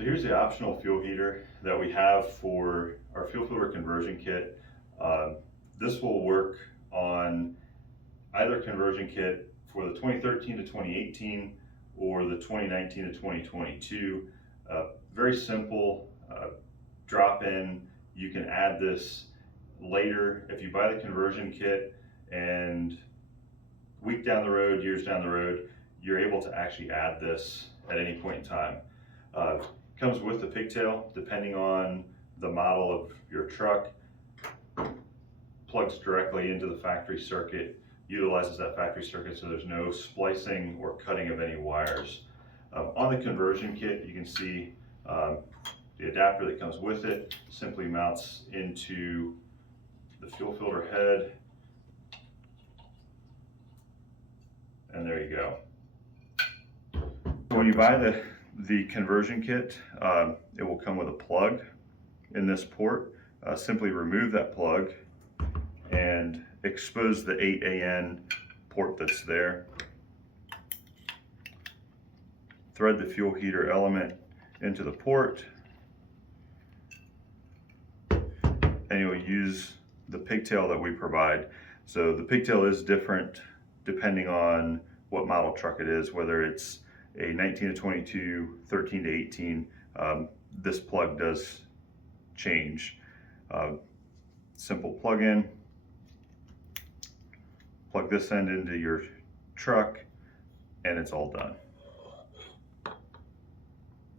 So here's the optional fuel heater that we have for our fuel filter conversion kit. This will work on either conversion kit for the 2013 to 2018 or the 2019 to 2022. Very simple, drop in. You can add this later if you buy the conversion kit, and week down the road, years down the road, you're able to actually add this at any point in time. Comes with the pigtail, depending on the model of your truck. Plugs directly into the factory circuit, utilizes that factory circuit, so there's no splicing or cutting of any wires. On the conversion kit, you can see the adapter that comes with it simply mounts into the fuel filter head, and there you go. When you buy the conversion kit, it will come with a plug in this port. Simply remove that plug and expose the 8AN port that's there. Thread the fuel heater element into the port, and you'll use the pigtail that we provide. So the pigtail is different depending on what model truck it is, whether it's a 19 to 22, 13 to 18, this plug does change. Simple plug-in, plug this end into your truck, and it's all done.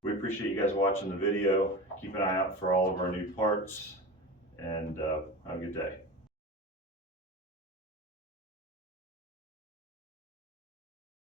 We appreciate you guys watching the video. Keep an eye out for all of our new parts, and have a good day.